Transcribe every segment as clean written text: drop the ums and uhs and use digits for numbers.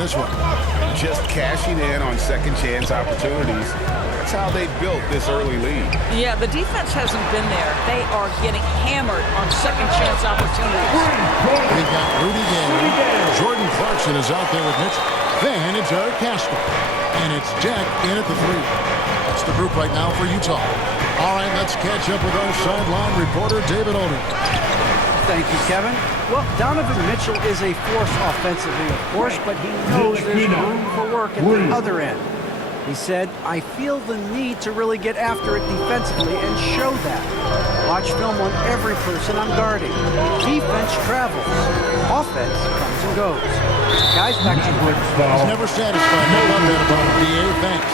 this one. Just cashing in on second chance opportunities. That's how they built this early lead. Yeah, the defense hasn't been there. They are getting hammered on second chance opportunities. We've got Rudy Gay. Jordan Clarkson is out there with Mitchell. Then it's Eric Castro. And it's Jack in at the 3. That's the group right now for Utah. All right, let's catch up with our sideline reporter, David Olden. Thank you, Kevin. Well, Donovan Mitchell is a force offensively, of course, but he knows there's room for work at the other end. He said, I feel the need to really get after it defensively and show that. Watch film on every person I'm guarding. Defense travels. Offense comes and goes. Guys, back to you. He's never satisfied. No love that about him, D.A. Thanks.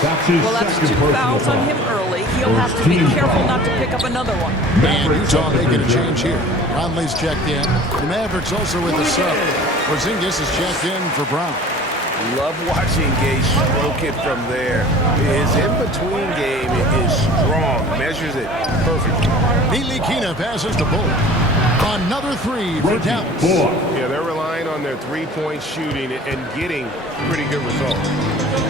Well, that's 2 fouls on him early. He'll have to be careful not to pick up another one. And Utah making a change here. Conley's checked in. The Mavericks also with the sub. Porzingis is checked in for Brown. Love watching Gay stroke it from there. His in-between game is strong. Measures it perfectly. Ntilikina passes to Bullock. Another 3 for Dallas. Yeah, they're relying on their three-point shooting and getting pretty good results.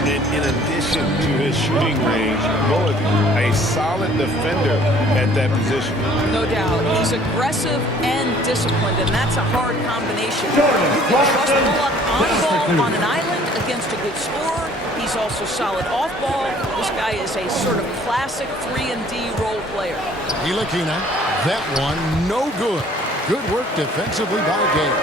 And in addition to his shooting range, Bullock, a solid defender at that position. No doubt. He's aggressive and disciplined, and that's a hard combination. You can trust Bullock on ball on an island against a good scorer. He's also solid off ball. This guy is a sort of classic 3-and-D role player. Ntilikina, that one no good. Good work defensively by Gay.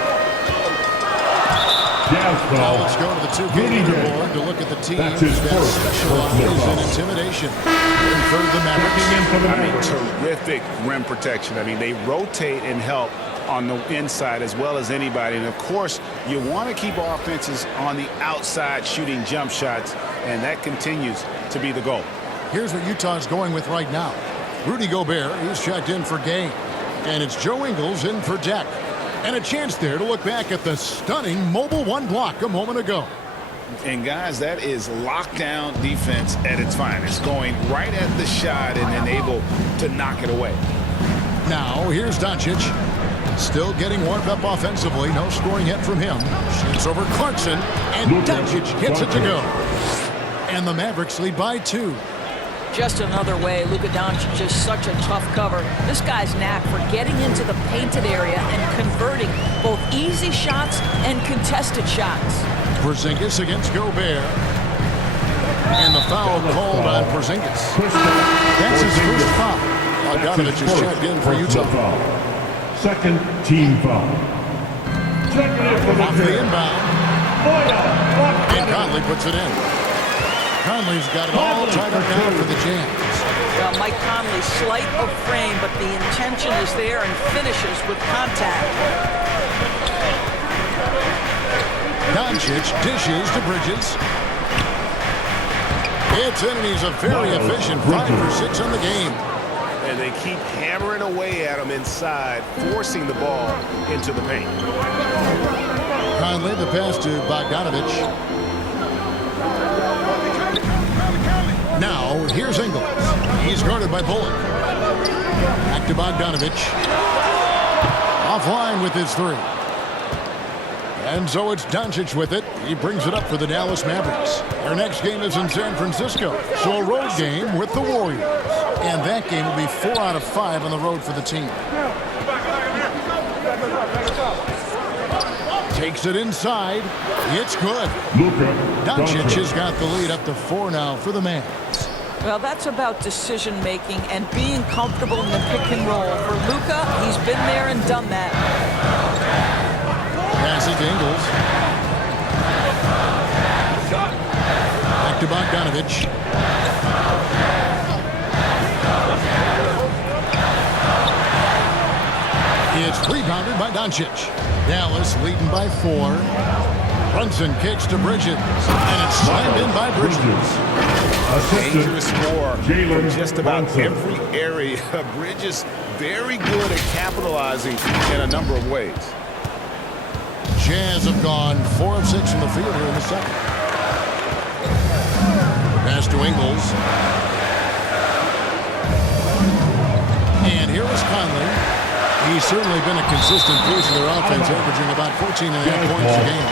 Now let's go to the 2-game leaderboard to look at the teams that specialize in intimidation. In third, the Mavericks. Terrific rim protection. I mean, they rotate and help on the inside as well as anybody. And, of course, you want to keep offenses on the outside shooting jump shots, and that continues to be the goal. Here's what Utah's going with right now. Rudy Gobert, he's checked in for Gay. And it's Joe Ingles in for Deck. And a chance there to look back at the stunning mobile 1 block a moment ago. And, guys, that is lockdown defense at its finest. Going right at the shot and then able to knock it away. Now, here's Doncic. Still getting warmed up offensively. No scoring yet from him. Shoots over Clarkson. And Doncic gets it to go. And the Mavericks lead by 2. Just another way, Luka Doncic is such a tough cover. This guy's knack for getting into the painted area and converting both easy shots and contested shots. Porzingis against Gobert. And the foul called on Porzingis. That's his first foul. Bogdanovich is checked in for Utah. Second team foul. Off the inbound. And Conley puts it in. Conley's got it all tied up now for the Jams. Well, Mike Conley, slight of frame, but the intention is there and finishes with contact. Doncic dishes to Bridges. It's in, and he's a very efficient 5 for 6 on the game. And they keep hammering away at him inside, forcing the ball into the paint. Conley, the pass to Bogdanovich. Now, here's Ingles. He's guarded by Bullock. Back to Bogdanovich. Offline with his 3. And so it's Doncic with it. He brings it up for the Dallas Mavericks. Their next game is in San Francisco. So a road game with the Warriors. And that game will be 4 out of 5 on the road for the team. Takes it inside. It's good. Doncic has got the lead up to 4 now for the Mavs. Well, that's about decision-making and being comfortable in the pick and roll. For Luka, he's been there and done that. Pass it to Ingles. Back to Bogdanovich. It's rebounded by Doncic. Dallas leading by 4. Brunson kicks to Bridges. And it's slammed in by Bridges. Dangerous score from just about every area. Bridges very good at capitalizing in a number of ways. Jazz have gone 4 of 6 from the field here in the second. Pass to Ingles. And here is Conley. He's certainly been a consistent piece of their offense, averaging about 14.5 points a game.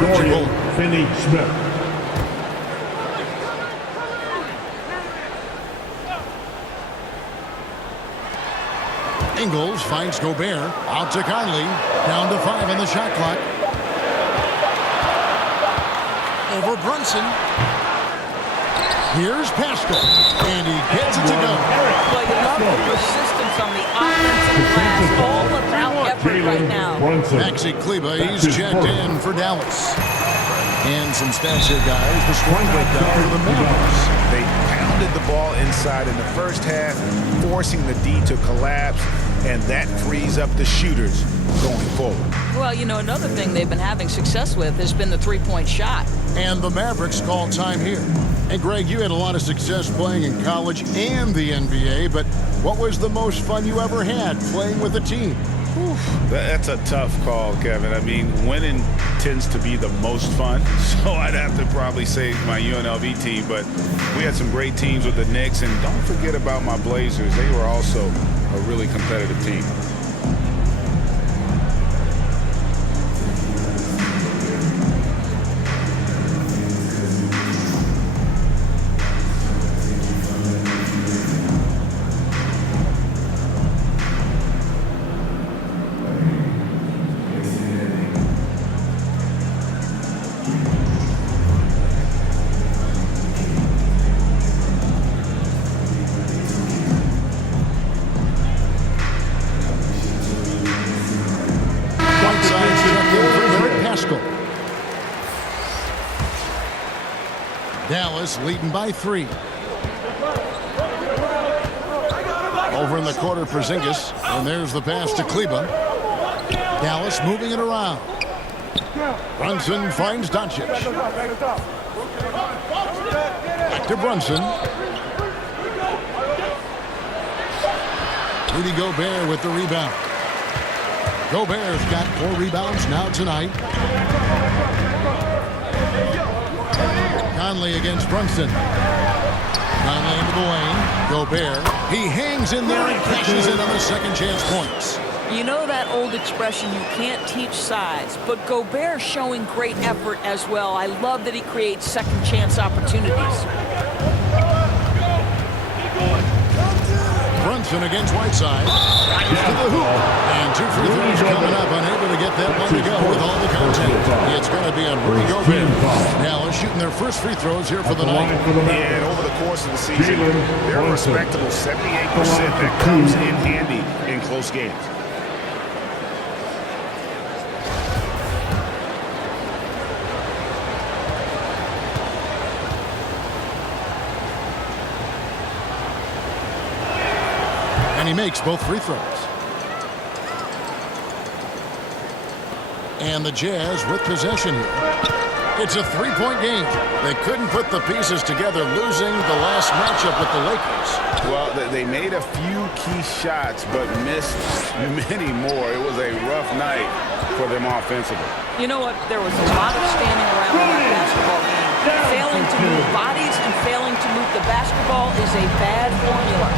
Richie Dorian Bull. Finney-Smith. Ingles finds Gobert. Out to Conley. Down to 5 on the shot clock. Over Brunson. Here's Pascal. And he gets it to go. Well, you love the persistence on the offensive glass. All about effort right now. Maxi Kleber, he's checked in for Dallas. And some stats here, guys. The scoring breakdown for the Mavericks. They pounded the ball inside in the first half, forcing the D to collapse, and that frees up the shooters going forward. Well, you know, another thing they've been having success with has been the three-point shot. And the Mavericks call time here. And Greg, you had a lot of success playing in college and the NBA, but what was the most fun you ever had playing with a team? That's a tough call, Kevin. I mean, winning tends to be the most fun, so I'd have to probably say my UNLV team, but we had some great teams with the Knicks, and don't forget about my Blazers. They were also a really competitive team. Dallas leading by 3. Over in the corner, Porzingis, and there's the pass to Kleber. Dallas moving it around. Brunson finds Doncic. Back to Brunson. Rudy Gobert with the rebound. Gobert's got 4 rebounds now tonight. Conley against Brunson. Conley into the lane. Gobert. He hangs in there and cashes in on the second chance points. You know that old expression, you can't teach size, but Gobert showing great effort as well. I love that he creates second chance opportunities. Brunson against Whiteside. To the hoop. And 2 free throws coming up. Unable to get that one to go with all the contact. It's going to be on Rudy Gobert. Dallas shooting their first free throws here for the night. And over the course of the season, they're a respectable 78% that comes in handy in close games. And he makes both free throws. And the Jazz with possession here. It's a 3-point game. They couldn't put the pieces together, losing the last matchup with the Lakers. Well, they made a few key shots, but missed many more. It was a rough night for them offensively. You know what? There was a lot of standing around in that basketball game. Failing to move bodies and failing to move the basketball is a bad formula.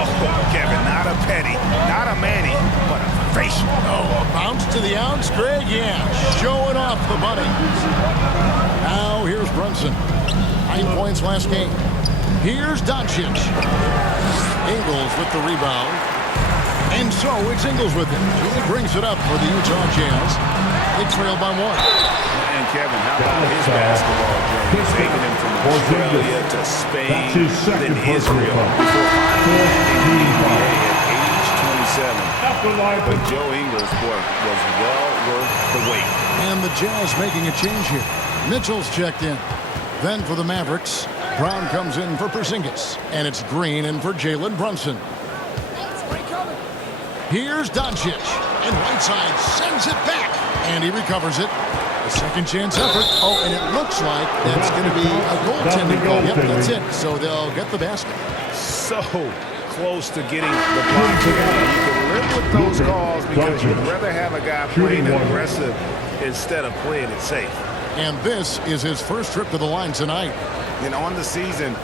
Oh, Kevin, not a Petty, not a Manny, but a facial. Oh, a bounce to the outs, Greg? Yeah, showing off the bunny. Now here's Brunson. 9 points last game. Here's Doncic. Ingles with the rebound. And so it's Ingles with it. He brings it up for the Utah Jazz. They trail by 1. And Kevin, how about his basketball journey? Taking him from Australia to Spain, then Israel, before finally landing in the NBA at age 27. But Joe Ingles, boy, was well worth the wait. And the Jazz making a change here. Mitchell's checked in. Then for the Mavericks, Brown comes in for Porzingis. And it's Green in for Jalen Brunson. Here's Doncic. And Whiteside sends it back. And he recovers it. A second chance effort. Oh, and it looks like that's going to be a goaltending call. Yep, that's it. So they'll get the basket. So close to getting the block here. You can live with those calls because you'd rather have a guy playing aggressive instead of playing it safe. And this is his first trip to the line tonight. And on the season,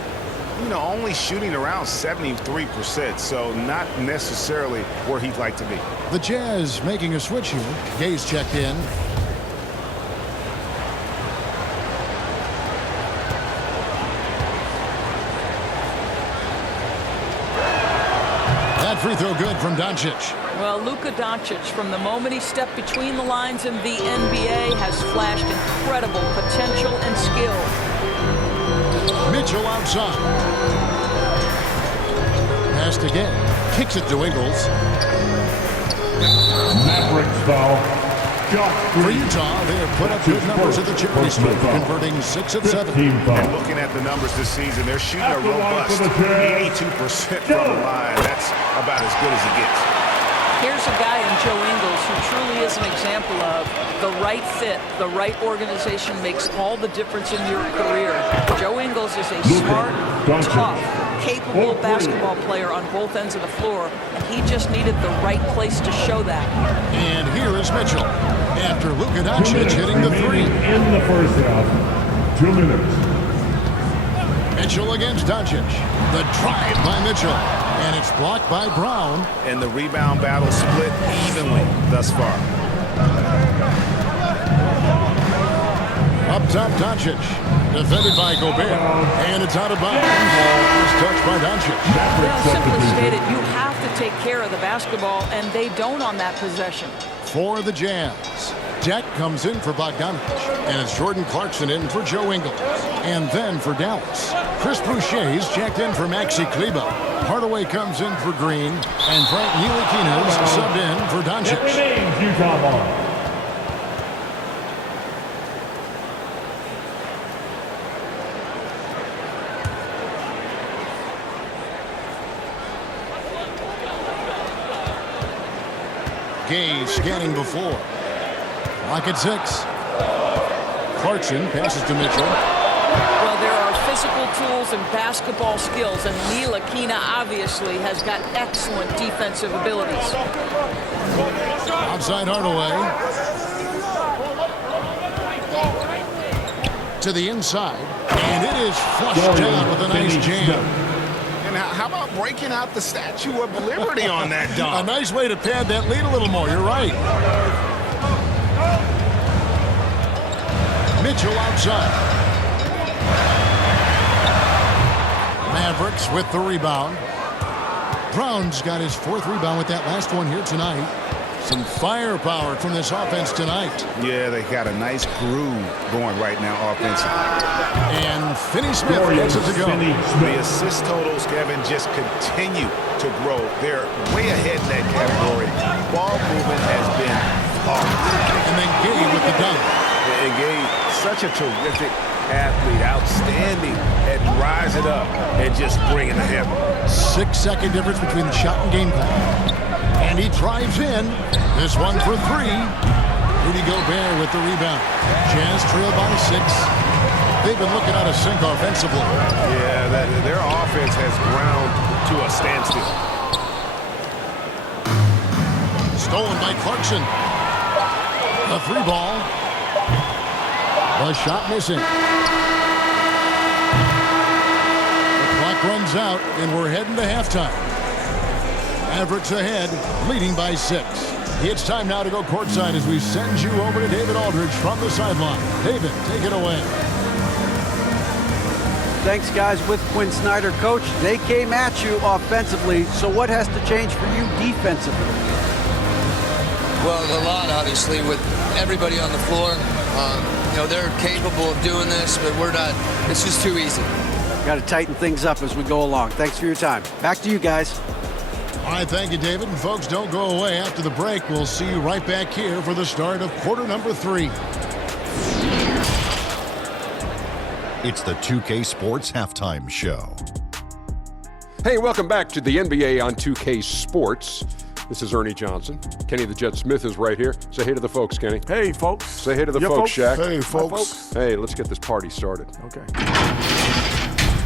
only shooting around 73%, so not necessarily where he'd like to be. The Jazz making a switch here. Gay's checked in. free throw good from Doncic. Well, Luka Doncic, from the moment he stepped between the lines in the NBA, has flashed incredible potential and skill. Mitchell outside. Passed again. Kicks it to Ingles. Mavericks foul. Shot For three. Utah, they have put up good numbers at the charity stripe, converting 6 of 7. Team foul. And looking at the numbers this season, they're shooting a At the line robust for the Jazz. 82% from the line. That's about as good as it gets. Here's a guy in Joe Ingles who truly is an example of the right fit, the right organization makes all the difference in your career. Joe Ingles is a smart, Doncic. tough, capable basketball player on both ends of the floor, and he just needed the right place to show that. And here is Mitchell. After Luka 2 Doncic minutes hitting the three. remaining in the first half. 2 minutes. Mitchell against Doncic. The drive by Mitchell. And it's blocked by Brown. And the rebound battle split evenly thus far. Up top, Doncic. Defended by Gobert. And it's out of bounds. It's touched by Doncic. Well, simply stated, you have to take care of the basketball, and they don't on that possession. For the Jazz. Deck comes in for Bogdanovich. And it's Jordan Clarkson in for Joe Ingles. And then for Dallas. Chris Boucher's checked in for Maxi Kleber. Hardaway comes in for Green. And Frank Ntilikina's subbed in for It Doncic. remains Utah ball. Gay scanning before. Clock at 6. Clarkson passes to Mitchell. Well, there are physical tools and basketball skills, and Ntilikina obviously has got excellent defensive abilities. Outside Hardaway. To the inside. And it is flushed down with a nice jam. And how about breaking out the Statue of Liberty on that A dunk? nice way to pad that lead a little more. You're right. Mitchell outside. Mavericks with the rebound. Brown's got his 4th rebound with that last one here tonight. Some firepower from this offense tonight. Yeah, they got a nice groove going right now offensively. And Finney Smith gets it to go. The assist totals, Kevin, just continue to grow. They're way ahead in that category. Ball movement has been flawless. And then Gay with the dunk. And Gabe, such a terrific athlete, outstanding at rising up and just bringing the hammer. 6-second difference between the shot and game clock. And he drives in. This one for 3. Rudy Gobert with the rebound. Jazz trail by 6. They've been looking out of sync offensively. Yeah, their offense has ground to a standstill. Stolen by Clarkson. A 3 ball. A shot missing. The clock runs out, and we're heading to halftime. Mavericks ahead, leading by 6. It's time now to go courtside as we send you over to David Aldridge from the sideline. David, take it away. Thanks, guys. With Quinn Snyder, coach, they came at you offensively. So what has to change for you defensively? Well, a lot, obviously, with everybody on the floor. They're capable of doing this, but we're not. It's just too easy. Got to tighten things up as we go along. Thanks for your time. Back to you guys. All right, thank you, David. And folks, don't go away. After the break, we'll see you right back here for the start of quarter number 3. It's the 2K Sports Halftime Show. Hey, welcome back to the NBA on 2K Sports. This is Ernie Johnson. Kenny the Jet Smith is right here. Say hey to the folks, Kenny. Hey, folks. Say hey to the Yeah, folks, Shaq. Hey, folks. Hey, let's get this party started. Okay.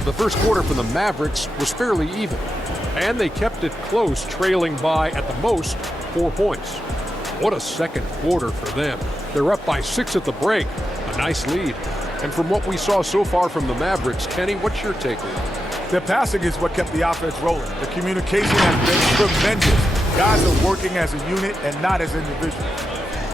The first quarter for the Mavericks was fairly even, and they kept it close, trailing by, at the most, 4 points. What a second quarter for them. They're up by 6 at the break. A nice lead. And from what we saw so far from the Mavericks, Kenny, what's your takeaway? Their passing is what kept the offense rolling. The communication has been tremendous. Guys are working as a unit and not as individuals.